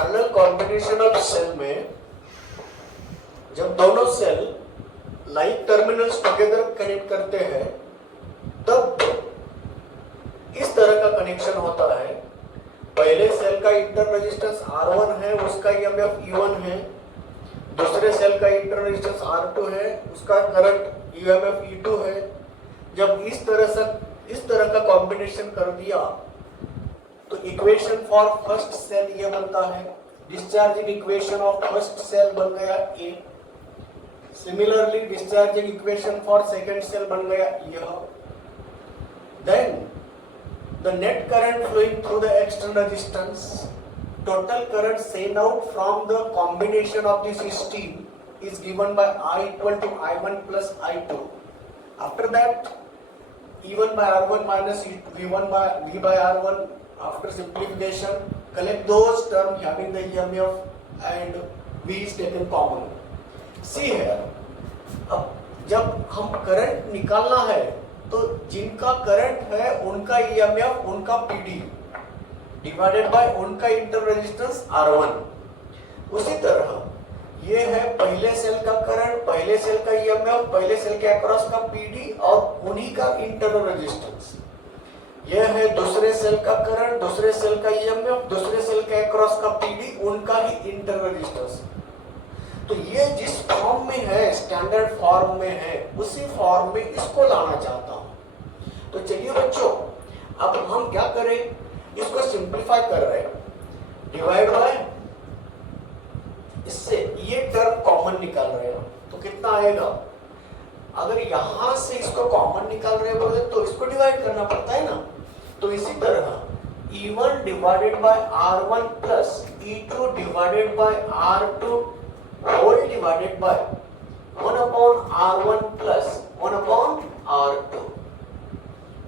Parallel combination of cell में जब दोनों cell like terminals together connect करते हैं तब इस तरह का कनेक्शन होता है। पहले सेल का इंटर रेजिस्टेंस R1 है, उसका EMF E1 है। दूसरे सेल का इंटर रेजिस्टेंस R2 है, उसका करंट EMF E2 है। जब इस तरह का कॉम्बिनेशन कर दिया तो इक्वेशन फॉर फर्स्ट सेल ये बनता है, discharging equation of first cell बन गया A। Similarly discharging equation for second cell बन गया यह। Then the net current flowing through the external resistance, total current sent out from the combination of this system is given by I equal to I1 plus I2. After that, E1 by R1 minus V1 by V by R1. After simplification, collect those terms having the EMF and V is taken common. See here, अब जब हम current निकालना है तो जिनका current है उनका EMF, उनका PD डिवाइडेड बाय उनका इंटर रेजिस्टेंस R1। उसी तरह ये है पहले सेल का करंट, पहले सेल का EMF, पहले सेल के अक्रॉस का PD और उन्हीं का इंटरनल रेजिस्टेंस। यह है दूसरे सेल का करंट, दूसरे सेल का EMF, दूसरे सेल के अक्रॉस का PD, उनका ही इंटरनल रेजिस्टेंस। तो ये जिस फॉर्म में है, स्टैंडर्ड फॉर्म में है, उसी फॉर्म में इसको लाना चाहता हूं। तो चलिए बच्चों, अब हम क्या करें, इसको सिंप्लीफाई कर रहे हैं, डिवाइड बाय इससे ये टर्म कॉमन निकाल रहे हैं। तो कितना आएगा, अगर यहां से इसको कॉमन निकाल रहे बोले तो इसको डिवाइड करना पड़ता है ना। तो इसी तरह E1 divided by R1 plus E2 divided by R2 whole divided by 1 upon R1 plus 1 upon R2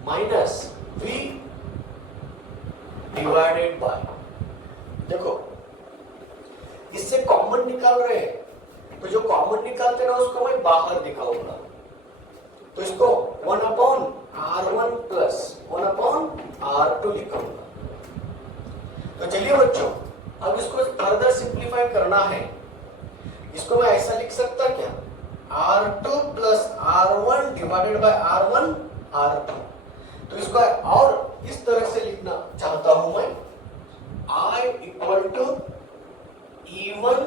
minus V divided by, देखो इससे कॉमन निकाल रहे हैं तो जो कॉमन निकालते ना उसको मैं बाहर दिखाऊंगा। तो इसको 1 upon R1 plus 1 upon R2 लिखूंगा। तो चलिए बच्चों, अब इसको फर्दर सिंप्लीफाई करना है। इसको मैं ऐसा लिख सकता क्या, R2 plus R1 divided by R1 R2। तो इसको और इस तरह से लिखना चाहता हूं मैं, I equal to E1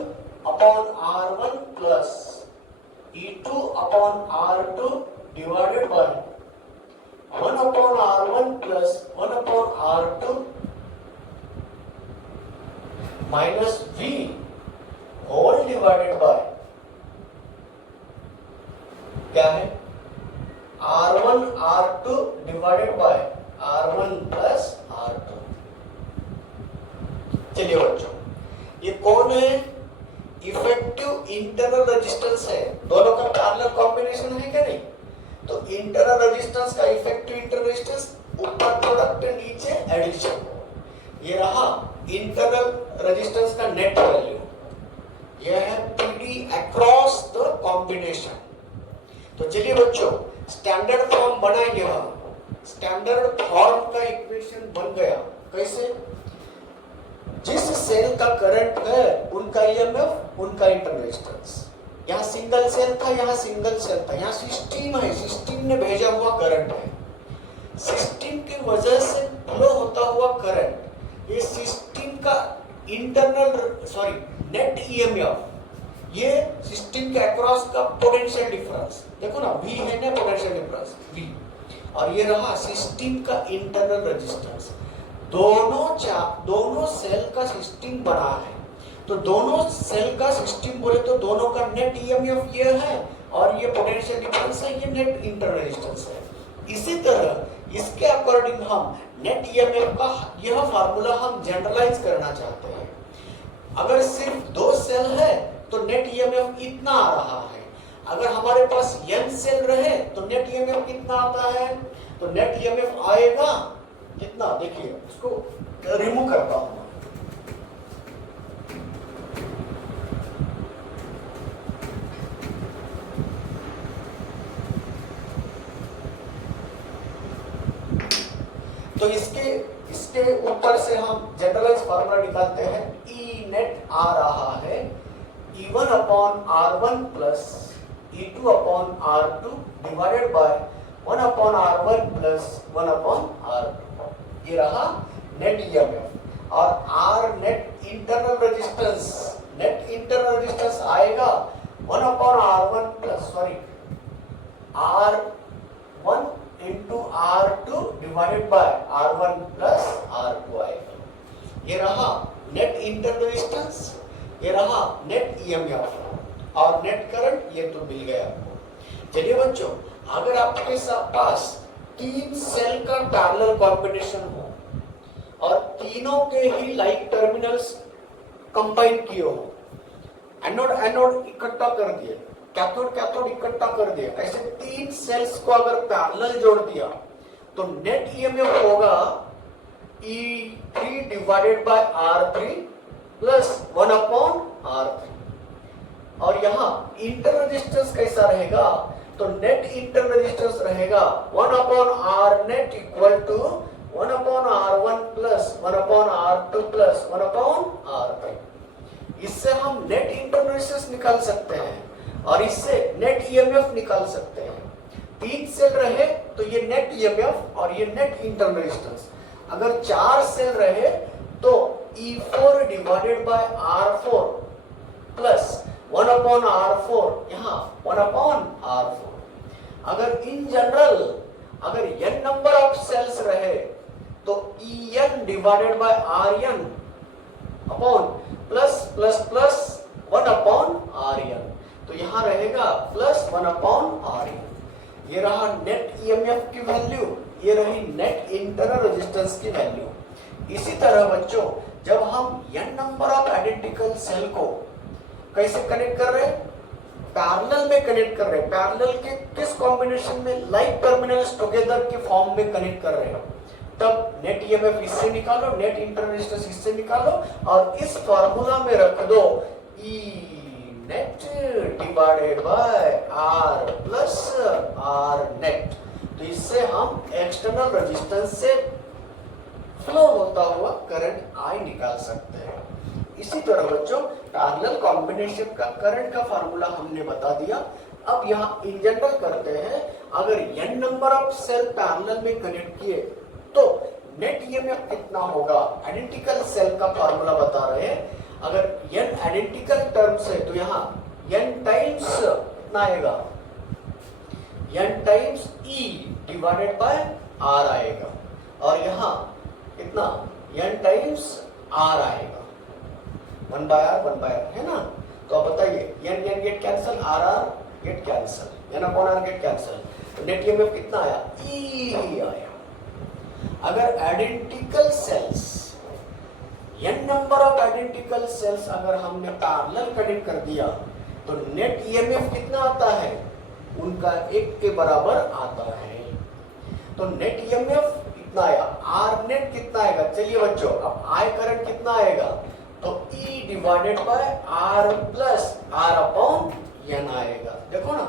upon R1 plus E2 upon R2 divided by 1 upon R1 plus 1 upon R2 minus V whole divided by क्या है, R1 R2 divided bye R1 plus R2। चलिए बच्चों, ये कौन है, इफेक्टिव इंटरनल रेजिस्टेंस है। दोनों का पैरेलल कॉम्बिनेशन है क्या नहीं। तो इंटरनल रेजिस्टेंस का इफेक्टिव इंटरनल रेजिस्टेंस, ऊपर प्रोडक्ट नीचे एडिशन। ये रहा इंटरनल रेजिस्टेंस का नेट वैल्यू, यह है PD अक्रॉस द कॉम्बिनेशन। तो चलिए बच्चों, स्टैंडर्ड फॉर्म बनाएंगे हम। स्टैंडर्ड फॉर्म का इक्वेशन बन गया कैसे, जिस सेल का करंट है उनका EMF, उनका इंटरनल रेजिस्टेंस। यहाँ सिंगल सेल था, यहाँ सिंगल सेल था, यहाँ सिस्टम है, सिस्टम ने भेजा हुआ करंट है। सिस्टम की वजह से फ्लो होता हुआ करंट, ये सिस्टम का नेट EMF, ये सिस्टम के अक्रॉस का पोटेंशियल डिफरेंस। देखो ना, V है ना पोटेंशियल डिफरेंस V, और ये रहा सिस्टम का इंटरनल रेजिस्टेंस। दोनों सेल का सिस्टम बना है, तो दोनों सेल का सिस्टम बोले तो दोनों का नेट EMF ये है और ये पोटेंशियल डिफरेंस है, ये नेट इंटरनल रेजिस्टेंस है। इसी तरह इसके अकॉर्डिंग हम नेट EMF का यह फार्मूला हम जनरलाइज करना चाहते हैं। अगर सिर्फ दो सेल है तो नेट EMF इतना आ रहा है। अगर हमारे पास n सेल रहे तो नेट EMF कितना आता है, तो नेट EMF आएगा कितना, देखिए इसको रिमूव करता हूं। तो इसके ऊपर से हम जनरलाइज फार्मूला निकालते हैं, E नेट आ रहा है E1 upon R1 plus E2 upon R2 divided by 1 upon R1 plus 1 upon R2। ये रहा नेट ईएमएफ। और R नेट इंटरनल रेजिस्टेंस आएगा 1 upon R1 plus R1 into R2 divided bye R1 plus R2 आएगा। ये रहा net internal resistance, ये रहा net EMF और नेट करंट, ये तो मिल गया आपको। चलिए बच्चों, अगर आपके पास 3 सेल का पैरेलल कॉम्बिनेशन हो और तीनों के ही लाइक टर्मिनल्स कंबाइन किए हो, एनोड एनोड इकट्ठा कर दिए, कैथोड कैथोड इकट्ठा कर दिया, ऐसे 3 सेल्स को अगर पैरेलल जोड़ दिया तो नेट ईएमएफ होगा E3 divided by R3 plus 1 upon R3। और यहाँ इंटर रेजिस्टेंस कैसा रहेगा, तो नेट इंटर रेजिस्टेंस रहेगा 1 upon R net equal to 1 upon R1 plus 1 upon R2 plus 1 upon R3। इससे हम नेट इंटर रेजिस्टेंस निकाल सकते हैं और इससे नेट ईएमएफ निकाल सकते हैं। 3 सेल रहे तो ये नेट ईएमएफ और ये नेट इंटर रेजिस्टेंस। अगर 4 सेल रहे तो E4 divided by R4 plus 1 upon R4, यहाँ 1 अपॉन R4। अगर इन जनरल अगर n नंबर ऑफ सेल्स रहे तो En divided by Rn upon plus plus plus 1 upon Rn, तो यहाँ रहेगा प्लस 1 अपॉन Rn। ये रहा नेट ईएमएफ की वैल्यू, ये रही नेट इंटरनल रेजिस्टेंस की वैल्यू। इसी तरह बच्चों, जब हम n number of identical cell को कैसे कनेक्ट कर रहे हैं, पैरेलल में कनेक्ट कर रहे हैं। पैरेलल के किस कॉम्बिनेशन में, लाइक टर्मिनल्स टुगेदर के फॉर्म में कनेक्ट कर रहे हैं, तब नेट ईएमएफ इससे निकालो, नेट इंटरनल रेजिस्टेंस इससे निकालो और इस फार्मूला में रख दो E net divided by R plus R net. तो इससे हम एक्सटर्नल रेजिस्टेंस से फ्लो होता हुआ करंट I निकाल सकते हैं। इसी तरह बच्चों, पैरेलल कॉम्बिनेशन का करंट का फार्मूला हमने बता दिया। अब यहाँ इन जनरल करते हैं, अगर n number of cell parallel में कनेक्ट किए तो नेट ईएमएफ कितना होगा। आइडेंटिकल सेल का फार्मूला बता रहे हैं। अगर n आइडेंटिकल टर्म्स है तो यहाँ n टाइम्स कितना आएगा, n times E divided by R आएगा और यहाँ कितना n टाइम्स R आएगा, 1 बाय R है ना। तो अब बताइए n get cancel, R get cancel, n upon R get cancel, तो नेट ईएमएफ कितना आया, E आया। अगर identical sales n number of identical sales अगर हमने पैरेलल कनेक्ट कर दिया तो नेट ईएमएफ कितना आता है, उनका 1 के बराबर आता है। तो नेट ईएमएफ कितना आया, R नेट कितना आएगा। चलिए बच्चों, अब I करंट कितना आएगा, तो E divided by R plus R upon n आएगा। देखो ना,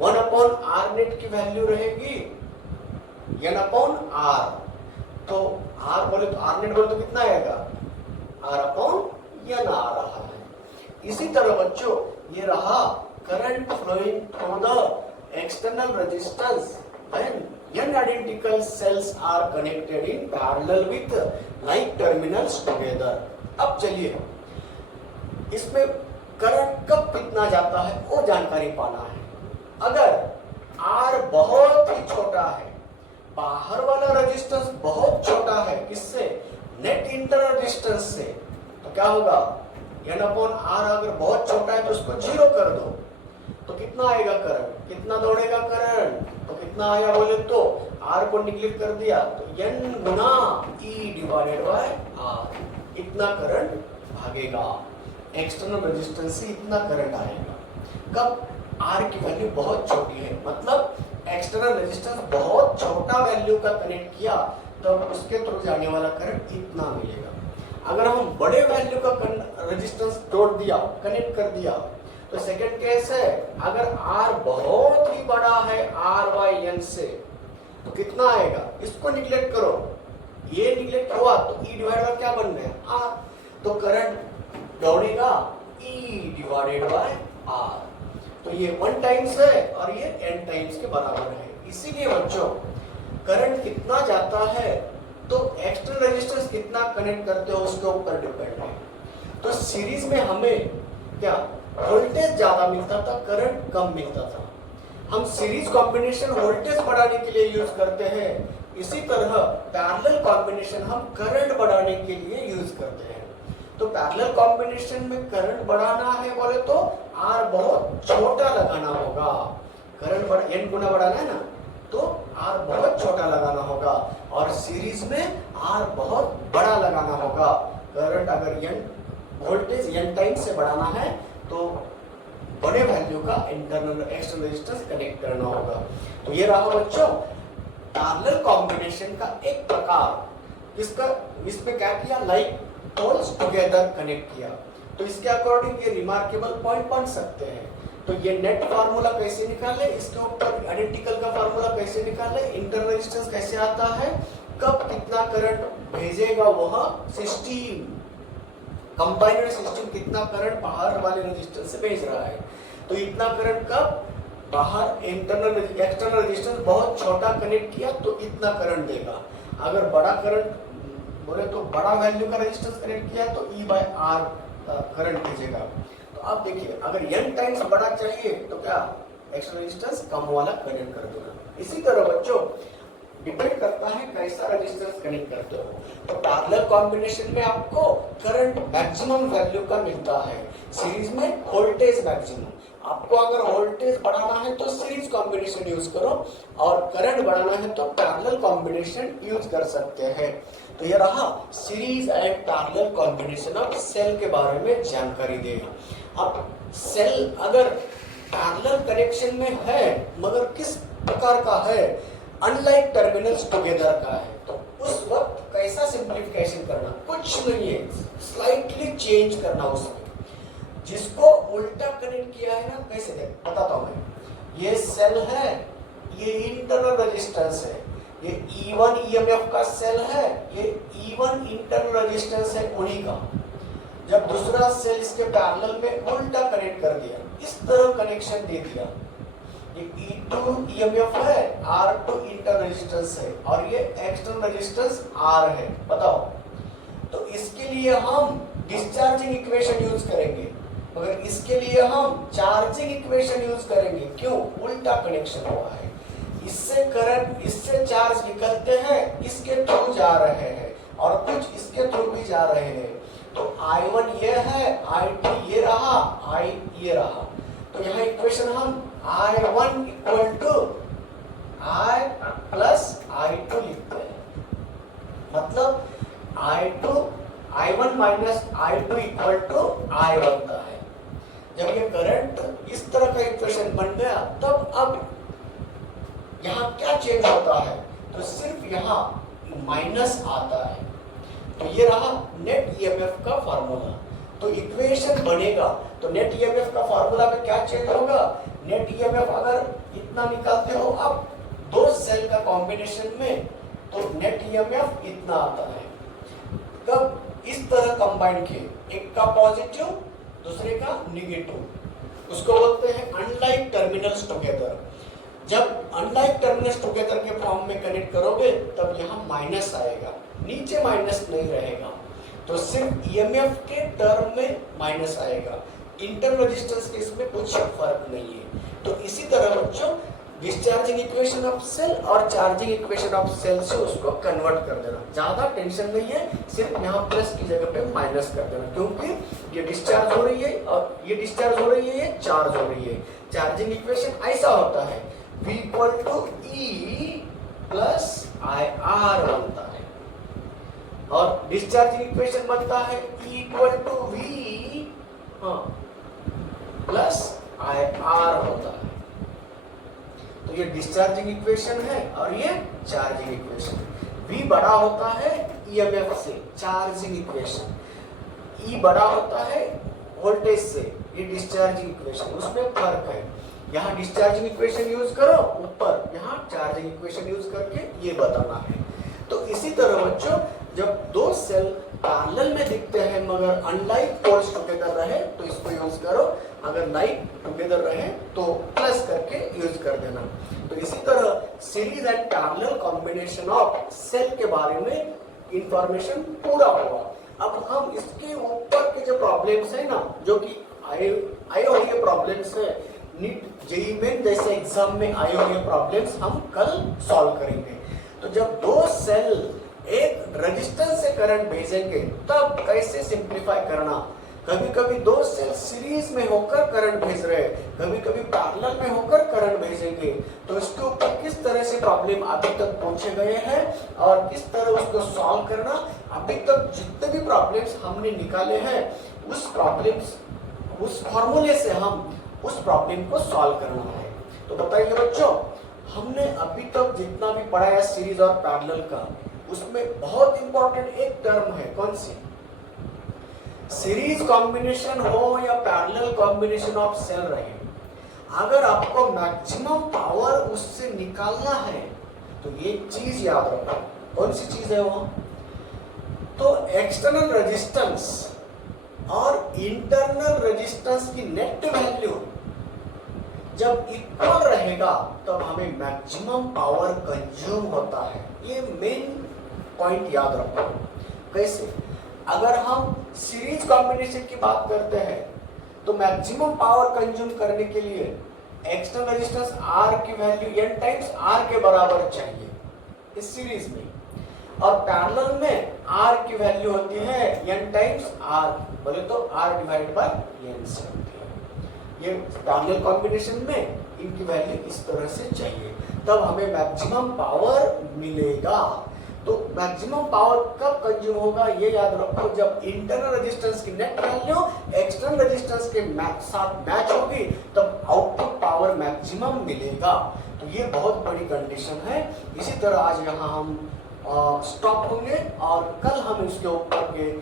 1 अपॉन R नेट की वैल्यू रहेगी n अपॉन R, तो R बोले तो R नेट बोले तो कितना आएगा, R अपॉन n आ रहा है। इसी तरह बच्चों, ये रहा current flowing through the external resistance when n identical cells are connected in parallel with like terminals together। अब चलिए, इसमें करंट कब कितना जाता है वो जानकारी पाना है। अगर R बहुत ही छोटा है, बाहर वाला रेजिस्टेंस बहुत छोटा है, किससे, नेट इंटरनल रेजिस्टेंस से, तो क्या होगा, n अपॉन R अगर बहुत छोटा है तो उसको 0 कर दो, तो कितना आएगा करंट, कितना दौड़ेगा करंट, तो कितना आया बोले तो R को निगलेक्ट कर दिया तो n Guna E divided by R, इतना करंट भागेगा। एक्सटर्नल रेजिस्टेंस से इतना करंट आएगा। कब, R की वैल्यू बहुत छोटी है, मतलब एक्सटर्नल रेजिस्टेंस बहुत छोटा वैल्यू का कनेक्ट किया तो उसके थ्रू जाने वाला करंट इतना मिलेगा। अगर हम बड़े वैल्यू का रेजिस्टेंस जोड़ दिया, कनेक्ट कर दिया, तो सेकंड केस है, अगर R बहुत ही बड़ा है R बाई n से, तो कितना आएगा, इसको निगलेक्ट करो, ये निगलेक्ट हुआ तो E डिवाइड बाय क्या बन गया, R। तो करंट दौड़ेगा E डिवाइडेड बाय R। तो ये 1 टाइम्स है और ये n टाइम्स के बराबर है। इसीलिए बच्चों करंट कितना जाता है तो एक्सटर्नल रेजिस्टेंस कितना कनेक्ट करते हो उसके ऊपर डिपेंड है। तो सीरीज में हमें क्या वोल्टेज ज्यादा मिलता था, करंट कम मिलता था। हम सीरीज कॉम्बिनेशन वोल्टेज बढ़ाने के लिए यूज करते हैं, इसी तरह पैरेलल कॉम्बिनेशन हम करंट बढ़ाने के लिए यूज करते हैं। तो पैरेलल कॉम्बिनेशन में करंट बढ़ाना है बोले तो R बहुत छोटा लगाना होगा। करंट n गुना बढ़ाना है ना, तो R बहुत छोटा लगाना होगा, और सीरीज में R बहुत बड़ा लगाना होगा। करंट अगर n वोल्टेज n टाइम से बढ़ाना है तो बड़े वैल्यू का इंटरनल एक्सटर्नल रेजिस्टेंस कनेक्ट करना होगा। तो ये रहा बच्चों पैरेलल कॉम्बिनेशन का एक प्रकार। इसमें क्या किया, लाइक पोल्स टुगेदर कनेक्ट किया। तो इसके अकॉर्डिंग ये रिमार्केबल पॉइंट बन सकते हैं। तो ये नेट फार्मूला कैसे निकाले, इसके ऊपर आइडेंटिकल का फार्मूला कैसे निकाले, इंटरनल रेजिस्टेंस कैसे आता है, कब कितना करंट भेजेगा वह सिस्टम, कंबाइनर सिस्टम कितना करंट बाहर वाले रेजिस्टेंस से भेज रहा है। तो इतना करंट कब बाहर इंटरनल एक्सटर्नल रेजिस्टेंस बहुत छोटा कनेक्ट किया तो इतना करंट देगा। अगर बड़ा करंट बोले तो बड़ा वैल्यू का रेजिस्टेंस कनेक्ट किया तो E/R करंट भेजेगा। तो आप देखिए अगर n टाइम्स बड़ा चाहिए तो क्या एक्सटर्नल रेजिस्टेंस कम वाला कनेक्ट कर देना। इसी तरह बच्चों डिपेंड करता है कैसा रेजिस्टेंस कनेक्ट करते हो। तो पैरेलल कॉम्बिनेशन में आपको करंट मैक्सिमम वैल्यू का मिलता है, सीरीज में वोल्टेज मैक्सिमम। आपको अगर वोल्टेज बढ़ाना है तो सीरीज कॉम्बिनेशन यूज करो, और करंट बढ़ाना है तो पैरेलल कॉम्बिनेशन यूज कर सकते हैं। तो ये रहा series and parallel combination of cell के बारे में जानकारी देगा। अब सेल अगर पैरेलल कनेक्शन में है मगर किस प्रकार का है, अनलाइक टर्मिनल्स टुगेदर का है, तो उस वक्त कैसा सिंप्लीफिकेशन करना, कुछ नहीं है, स्लाइटली चेंज करना उसमें। जिसको उल्टा कनेक्ट किया है ना, कैसे देख बताता हूं मैं। ये सेल है, ये इंटरनल रेजिस्टेंस है, ये E1 EMF का सेल है, ये E1 इंटरनल रेजिस्टेंस है उन्हीं का। जब दूसरा सेल इसके पैरेलल में उल्टा कनेक्ट कर दिया, इस तरह कनेक्शन दे दिया, ये E2 EMF है, R2 इंटरनल रेजिस्टेंस है, और ये एक्सटर्नल रेजिस्टेंस R है। बताओ, तो इसके लिए हम डिस्चार्जिंग इक्वेशन यूज करेंगे, मगर इसके लिए हम चार्जिंग इक्वेशन यूज करेंगे। क्यों? उल्टा कनेक्शन हुआ है। इससे करंट, इससे चार्ज निकलते हैं, इसके थ्रू जा रहे हैं, और कुछ इसके थ्रू भी जा रहे हैं। तो I1 ये है, I2 ये रहा, I ये रहा। तो यहाँ इक्वेशन हम I1 equal to I plus I2 लिखते हैं। मतलब I1 minus I2 equal to I बनता है। जब ये करंट इस तरह का इक्वेशन बन गया, तब अब यहाँ क्या चेंज होता है, तो सिर्फ यहाँ माइनस आता है। तो ये रहा नेट ईएमएफ का फार्मूला। तो इक्वेशन बनेगा, तो नेट ईएमएफ का फार्मूला में क्या चेंज होगा, नेट ईएमएफ अगर इतना निकालते हो आप दो सेल का कॉम्बिनेशन में, तो नेट ईएमएफ इतना आता है। तब इस तरह कंबाइन किए, एक का पॉजिटिव दूसरे का निगेटिव, उसको बोलते हैं अनलाइक टर्मिनल्स टुगेदर। जब अनलाइक टर्मिनल्स टुगेदर के फॉर्म में कनेक्ट करोगे तब यहाँ माइनस आएगा, नीचे माइनस नहीं रहेगा, तो सिर्फ ईएमएफ के टर्म में माइनस आएगा। इंटरनल रेजिस्टेंस के इसमें कुछ फर्क नहीं है। तो इसी तरह बच्चों डिस्चार्जिंग इक्वेशन ऑफ सेल और चार्जिंग इक्वेशन ऑफ सेल से उसको कन्वर्ट कर देना, ज्यादा टेंशन नहीं है, सिर्फ यहाँ प्लस की जगह पे माइनस कर देना, क्योंकि ये डिस्चार्ज हो रही है और ये डिस्चार्ज हो रही है, ये चार्ज हो रही है। चार्जिंग इक्वेशन ऐसा होता है, V equal to E plus IR बनता है, और डिस्चार्जिंग इक्वेशन बनता है E equal to V plus IR होता है। तो ये डिस्चार्जिंग इक्वेशन है और ये चार्जिंग इक्वेशन। V बड़ा होता है EMF से, चार्जिंग इक्वेशन, E बड़ा होता है वोल्टेज से, ये डिस्चार्जिंग इक्वेशन, उसमें फर्क है। यहाँ डिस्चार्जिंग इक्वेशन यूज करो ऊपर, यहाँ चार्जिंग इक्वेशन यूज करके ये बताना है। तो इसी तरह बच्चों जब दो सेल पैरेलल में दिखते हैं मगर अनलाइक पोल्स टुगेदर रहे तो इसको यूज करो, अगर लाइक टुगेदर रहे तो प्लस करके यूज कर देना। तो इसी तरह series and parallel combination of cell के बारे में इंफॉर्मेशन पूरा हुआ। अब हम इसके ऊपर के जो प्रॉब्लम्स है ना, जो कि आए हुए प्रॉब्लम्स है, नीट जेईई मेन जैसे एग्जाम में आए हुए प्रॉब्लम्स हम कल सॉल्व करेंगे। तो जब दो सेल एक रेजिस्टेंस से करंट भेजेंगे तब कैसे सिंप्लीफाई करना, कभी कभी दो सेल सीरीज में होकर करंट भेज रहे, कभी कभी पैरेलल में होकर करंट भेजेंगे, तो इसके ऊपर किस तरह से प्रॉब्लम अभी तक पूछे गए हैं और किस तरह उसको सॉल्व करना, अभी तक जितने भी प्रॉब्लम्स हमने निकाले हैं उस प्रॉब्लम्स उस फॉर्मूले से हम उस प्रॉब्लम को सॉल्व करना है। तो बताइए बच्चों, हमने अभी तक जितना भी पढ़ा है सीरीज और पैरेलल का, उसमें बहुत इंपॉर्टेंट एक टर्म है, कौन सी? सीरीज कॉम्बिनेशन हो या पैरेलल कॉम्बिनेशन ऑफ सेल रहे, अगर आपको मैक्सिमम पावर उससे निकालना है तो ये चीज याद रखो। कौन सी चीज है वो? तो एक्सटर्नल रेजिस्टेंस और इंटरनल रेजिस्टेंस की नेट वैल्यू जब इक्वल रहेगा तब हमें मैक्सिमम पावर कंज्यूम होता है। ये मेन पॉइंट याद रखो। कैसे? अगर हम सीरीज कॉम्बिनेशन की बात करते हैं तो मैक्सिमम पावर कंज्यूम करने के लिए एक्सटर्नल रेजिस्टेंस R की वैल्यू n टाइम्स R के बराबर चाहिए इस सीरीज में, और पैरेलल में R की वैल्यू होती है n टाइम्स R, बोले तो R डिवाइड बाय n से होती है। ये पैरेलल कॉम्बिनेशन में इनकी वैल्यू इस तरह से चाहिए, तब हमें मैक्सिमम पावर मिलेगा। तो मैक्सिमम पावर कब कंज्यूम होगा ये याद रखो, जब इंटरनल रेजिस्टेंस की नेट वैल्यू एक्सटर्नल रेजिस्टेंस के साथ मैच होगी तब आउटपुट पावर मैक्सिमम मिलेगा। तो ये बहुत बड़ी कंडीशन है। इसी तरह आज यहाँ हम स्टॉप होंगे और कल हम इसके ऊपर के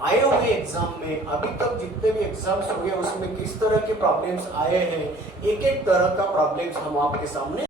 आए हुए एग्जाम में, अभी तक जितने भी एग्जाम्स हुए उसमें किस तरह के प्रॉब्लम्स आए हैं, एक एक तरह का प्रॉब्लम्स हम आपके सामने